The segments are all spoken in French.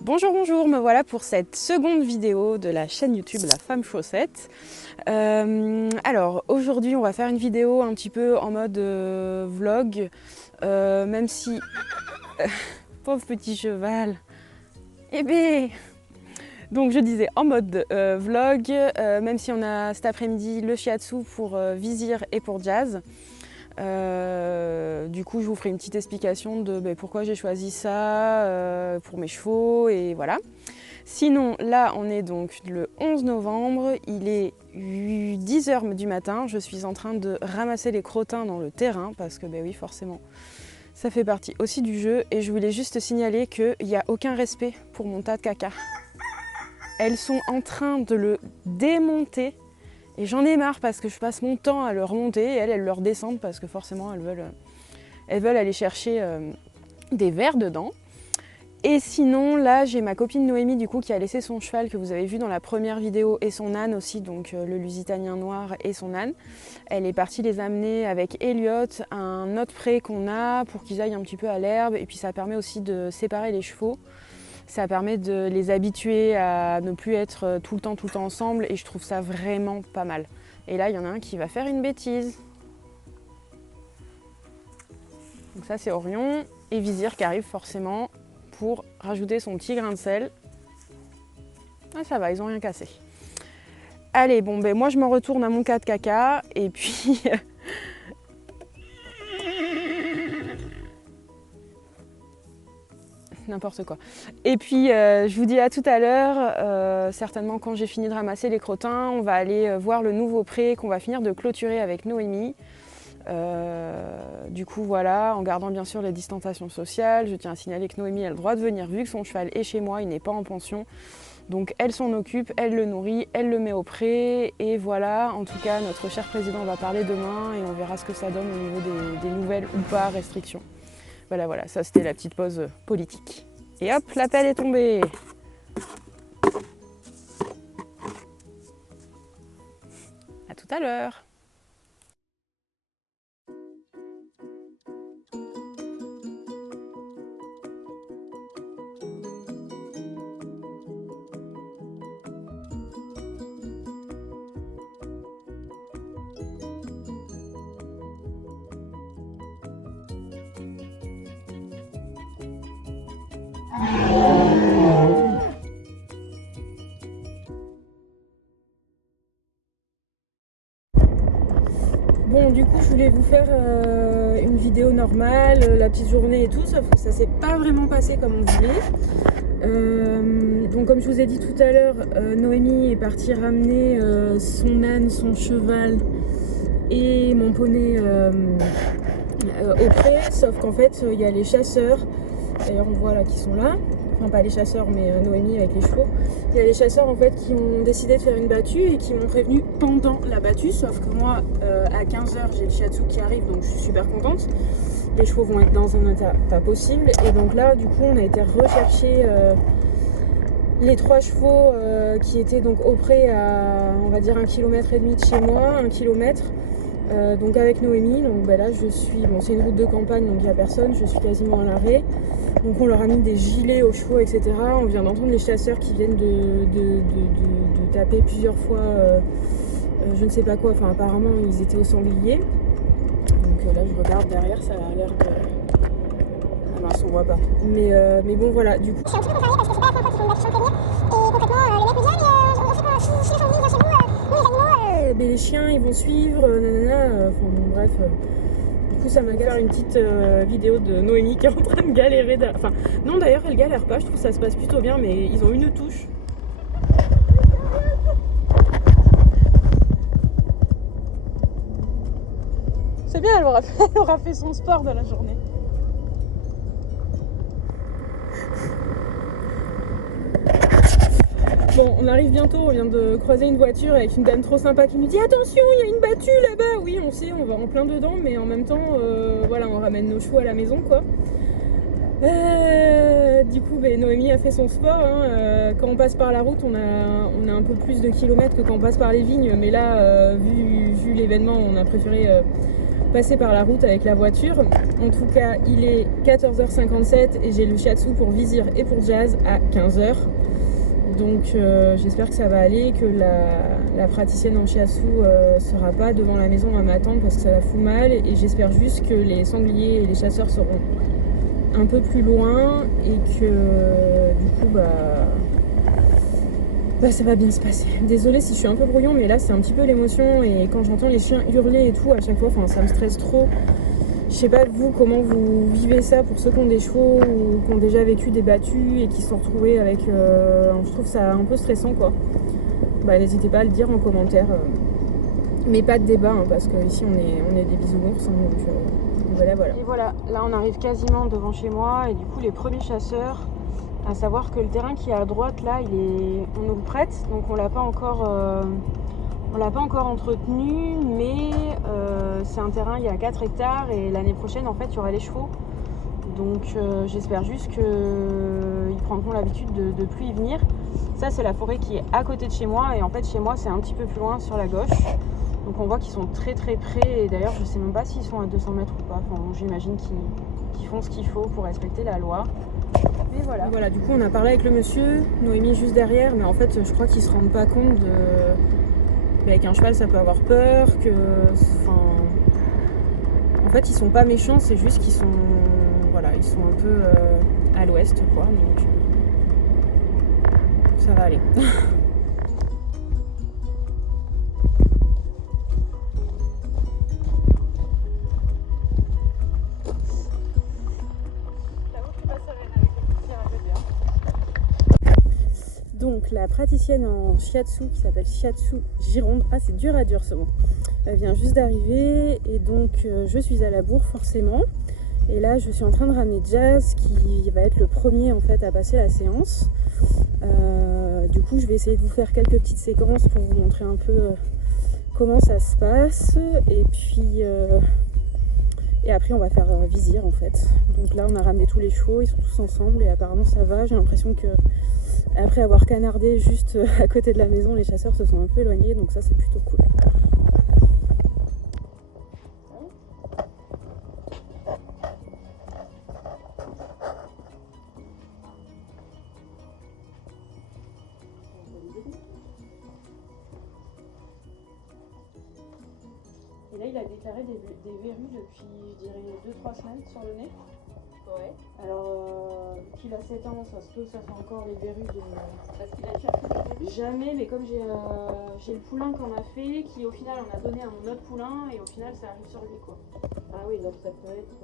Bonjour, bonjour, me voilà pour cette seconde vidéo de la chaîne YouTube La Femme Chaussette. Alors aujourd'hui on va faire une vidéo un petit peu en mode vlog, même si... pauvre petit cheval. Eh bien... Donc je disais en mode vlog, même si on a cet après-midi le shiatsu pour Vizir et pour Jazz. Du coup je vous ferai une petite explication de pourquoi j'ai choisi ça pour mes chevaux et voilà. Sinon là on est donc le 11 novembre, il est 10 h du matin, je suis en train de ramasser les crottins dans le terrain parce que oui forcément ça fait partie aussi du jeu et je voulais juste signaler qu'il n'y a aucun respect pour mon tas de caca. Elles sont en train de le démonter. Et j'en ai marre parce que je passe mon temps à leur monter et elles leur descendent parce que forcément elles veulent aller chercher des vers dedans. Et sinon là j'ai ma copine Noémie du coup qui a laissé son cheval que vous avez vu dans la première vidéo et son âne aussi, donc le lusitanien noir et son âne. Elle est partie les amener avec Elliot à un autre pré qu'on a pour qu'ils aillent un petit peu à l'herbe et puis ça permet aussi de séparer les chevaux. Ça permet de les habituer à ne plus être tout le temps ensemble et je trouve ça vraiment pas mal. Et là, il y en a un qui va faire une bêtise. Donc ça, c'est Orion et Vizir qui arrive forcément pour rajouter son petit grain de sel. Ah, ça va, ils ont rien cassé. Allez, bon, moi, je me retourne à mon cas de caca et puis... n'importe quoi. Et puis je vous dis à tout à l'heure, certainement quand j'ai fini de ramasser les crottins, on va aller voir le nouveau pré qu'on va finir de clôturer avec Noémie. Du coup voilà, en gardant bien sûr les distanciations sociales, je tiens à signaler que Noémie a le droit de venir vu que son cheval est chez moi, il n'est pas en pension. Donc elle s'en occupe, elle le nourrit, elle le met au pré et voilà, en tout cas notre cher président va parler demain et on verra ce que ça donne au niveau des nouvelles ou pas restrictions. Voilà, ça c'était la petite pause politique. Et hop, la pelle est tombée. À tout à l'heure. Bon, du coup, je voulais vous faire une vidéo normale, la petite journée et tout, sauf que ça s'est pas vraiment passé comme on voulait. Donc, comme je vous ai dit tout à l'heure, Noémie est partie ramener son âne, son cheval et mon poney au pré, sauf qu'en fait, il y a les chasseurs, d'ailleurs, on voit là qui sont là. Enfin pas les chasseurs mais Noémie avec les chevaux. Il y a les chasseurs en fait qui ont décidé de faire une battue et qui m'ont prévenu pendant la battue, sauf que moi à 15 h j'ai le shiatsu qui arrive donc je suis super contente. Les chevaux vont être dans un état pas possible et donc là du coup on a été rechercher les 3 chevaux qui étaient donc au pré à on va dire 1,5 km de chez moi, 1 km. Donc avec Noémie, donc là je suis, bon c'est une route de campagne donc il n'y a personne, je suis quasiment à l'arrêt. Donc on leur a mis des gilets aux chevaux etc. On vient d'entendre les chasseurs qui viennent de taper plusieurs fois je ne sais pas quoi, enfin apparemment ils étaient au sanglier. Donc là je regarde derrière, ça a l'air de... Ah mince on voit pas. Mais bon voilà, du coup... Je suis un petit peu contrariée parce que c'est pas la première fois qu'ils font une battue sans prévenir. Et concrètement le mec me dit ah mais on sait pas, si les sangliers viennent chez vous, nous les animaux... mais les chiens ils vont suivre, nanana, enfin bon bref... Du coup ça m'a galéré une petite vidéo de Noémie qui est en train de galérer, enfin non d'ailleurs elle galère pas, je trouve que ça se passe plutôt bien mais ils ont une touche. C'est bien, elle aura fait son sport de la journée. Bon, on arrive bientôt, on vient de croiser une voiture avec une dame trop sympa qui nous dit attention, il y a une battue là-bas. Oui, on sait, on va en plein dedans, mais en même temps, voilà, on ramène nos chevaux à la maison, quoi. Du coup, Noémie a fait son sport. Hein. Quand on passe par la route, on a un peu plus de kilomètres que quand on passe par les vignes, mais là, vu l'événement, on a préféré passer par la route avec la voiture. En tout cas, il est 14h57 et j'ai le shiatsu pour Vizir et pour Jazz à 15h. Donc j'espère que ça va aller, que la praticienne en shiatsu sera pas devant la maison à m'attendre parce que ça la fout mal. Et j'espère juste que les sangliers et les chasseurs seront un peu plus loin et que du coup ça va bien se passer. Désolée si je suis un peu brouillon, mais là c'est un petit peu l'émotion et quand j'entends les chiens hurler et tout à chaque fois, ça me stresse trop. Je sais pas vous comment vous vivez ça pour ceux qui ont des chevaux ou qui ont déjà vécu des battues et qui se sont retrouvés avec... je trouve ça un peu stressant quoi. N'hésitez pas à le dire en commentaire. Mais pas de débat parce que ici on est des bisounours, donc voilà. Et voilà, là on arrive quasiment devant chez moi et du coup les premiers chasseurs, à savoir que le terrain qui est à droite là, on nous le prête, donc on l'a pas encore entretenu, mais c'est un terrain, il y a 4 hectares et l'année prochaine en fait il y aura les chevaux. Donc j'espère juste qu'ils prendront l'habitude de plus y venir. Ça c'est la forêt qui est à côté de chez moi et en fait chez moi c'est un petit peu plus loin sur la gauche. Donc on voit qu'ils sont très très près et d'ailleurs je sais même pas s'ils sont à 200 mètres ou pas. J'imagine qu'ils font ce qu'il faut pour respecter la loi. Mais voilà, du coup on a parlé avec le monsieur, Noémie juste derrière, mais en fait je crois qu'ils se rendent pas compte qu'avec un cheval ça peut avoir peur, en fait ils sont pas méchants, c'est juste qu'ils sont ils sont un peu à l'ouest quoi, donc ça va aller. Donc la praticienne en shiatsu qui s'appelle Shiatsu Gironde, c'est dur à dire ce mot, elle vient juste d'arriver et donc je suis à la bourre forcément. Et là je suis en train de ramener Jazz qui va être le premier en fait à passer la séance. Du coup je vais essayer de vous faire quelques petites séquences pour vous montrer un peu comment ça se passe. Et puis et après on va faire Vizir en fait. Donc là on a ramené tous les chevaux, ils sont tous ensemble et apparemment ça va. J'ai l'impression que après avoir canardé juste à côté de la maison, les chasseurs se sont un peu éloignés, donc ça c'est plutôt cool. Et là il a déclaré des verrues depuis je dirais 2-3 semaines sur le nez. Ouais. Alors, qu'il a 7 ans, ça se peut que ça soit encore les verrues de... Parce qu'il a déjà fait des verrues ? Jamais, mais comme j'ai le poulain qu'on a fait, qui au final on a donné à mon autre poulain, et au final ça arrive sur lui quoi. Ah oui, donc ça peut être...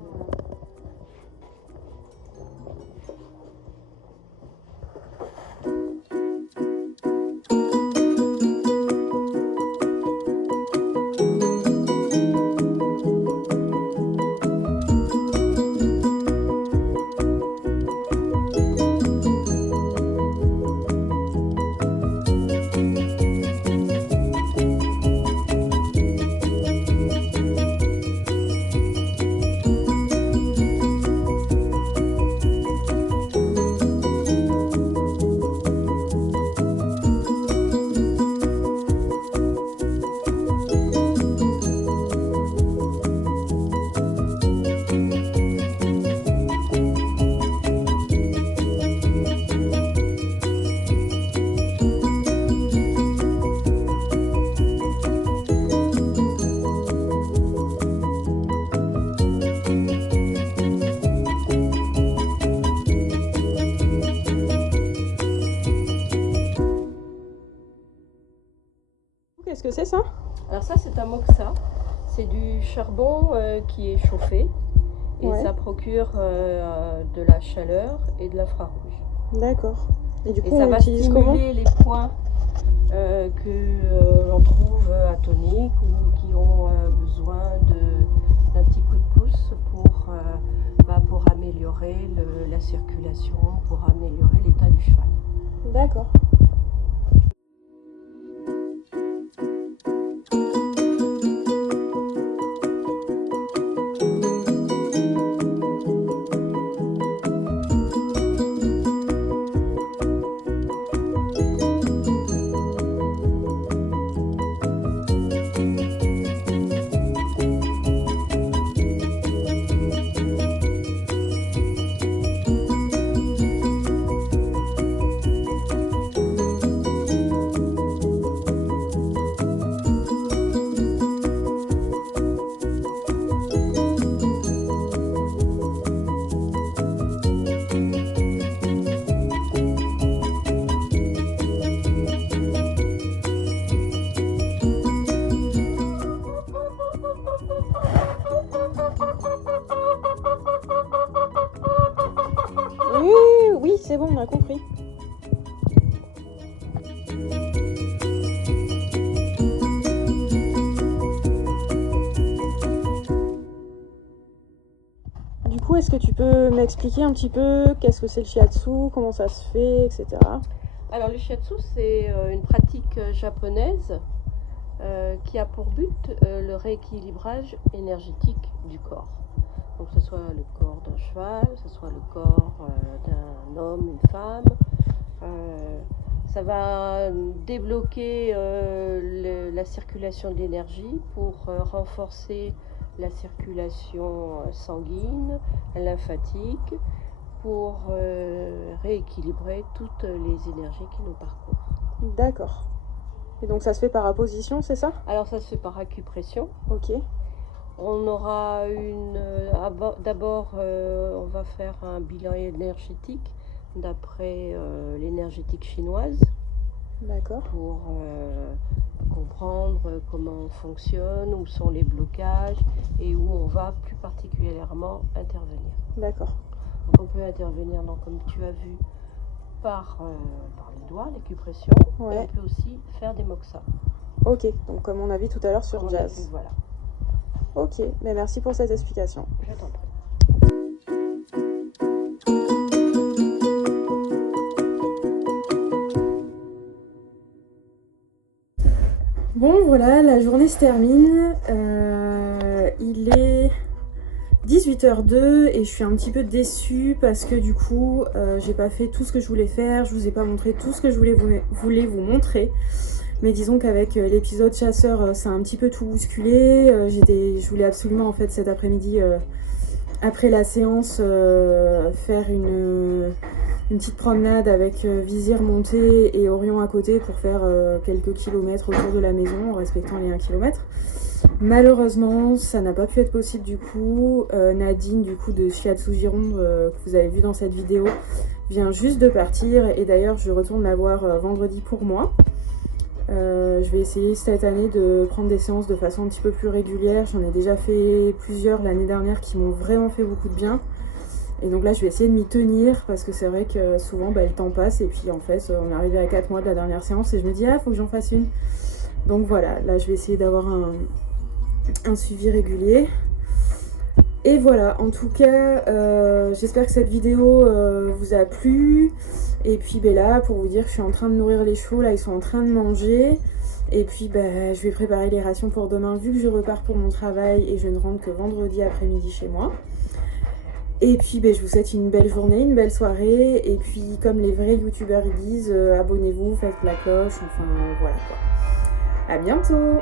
Voilà. Qu'est-ce que c'est ça? Alors ça c'est un moxa, c'est du charbon qui est chauffé et ça procure de la chaleur et de l'infrarouge. D'accord. Et du coup ça on va utilise comment? stimuler les points que l'on trouve atoniques ou qui ont besoin d'un petit coup de pouce pour améliorer la circulation, pour améliorer l'état du cheval. D'accord. Oui, c'est bon, on a compris. Du coup, est-ce que tu peux m'expliquer un petit peu qu'est-ce que c'est le shiatsu, comment ça se fait, etc. Alors le shiatsu, c'est une pratique japonaise qui a pour but le rééquilibrage énergétique du corps. Donc que ce soit le corps d'un cheval, que ce soit le corps d'un homme, une femme. Ça va débloquer la circulation de l'énergie pour renforcer la circulation sanguine, lymphatique, pour rééquilibrer toutes les énergies qui nous parcourent. D'accord. Et donc ça se fait par apposition, c'est ça? Alors ça se fait par acupression. Ok. On aura d'abord on va faire un bilan énergétique d'après l'énergétique chinoise. D'accord. Pour comprendre comment on fonctionne, où sont les blocages et où on va plus particulièrement intervenir. D'accord. Donc on peut intervenir, donc, comme tu as vu, par les doigts, l'acupression, Ouais. et on peut aussi faire des moksas. Ok, donc comme on a vu tout à l'heure sur Jazz. Voilà. Ok, mais merci pour cette explication. Je t'en prie. Bon voilà, la journée se termine. Il est 18h02 et je suis un petit peu déçue parce que du coup j'ai pas fait tout ce que je voulais faire, je vous ai pas montré tout ce que je voulais vous montrer. Mais disons qu'avec l'épisode chasseur, ça a un petit peu tout bousculé. Je voulais absolument en fait cet après-midi, après la séance, faire une petite promenade avec Vizir monté et Orion à côté pour faire quelques kilomètres autour de la maison en respectant les 1 km. Malheureusement, ça n'a pas pu être possible du coup. Nadine du coup de Shiatsu Gironde que vous avez vu dans cette vidéo vient juste de partir et d'ailleurs je retourne la voir vendredi pour moi. Je vais essayer cette année de prendre des séances de façon un petit peu plus régulière. J'en ai déjà fait plusieurs l'année dernière qui m'ont vraiment fait beaucoup de bien. Et donc là je vais essayer de m'y tenir parce que c'est vrai que souvent le temps passe et puis en fait on est arrivé à 4 mois de la dernière séance et je me dis ah faut que j'en fasse une. Donc voilà, là je vais essayer d'avoir un suivi régulier. Et voilà, en tout cas, j'espère que cette vidéo vous a plu. Et puis là, pour vous dire, je suis en train de nourrir les chevaux, là ils sont en train de manger. Et puis je vais préparer les rations pour demain, vu que je repars pour mon travail et je ne rentre que vendredi après-midi chez moi. Et puis je vous souhaite une belle journée, une belle soirée. Et puis comme les vrais youtubeurs disent, abonnez-vous, faites la cloche, enfin voilà quoi. À bientôt!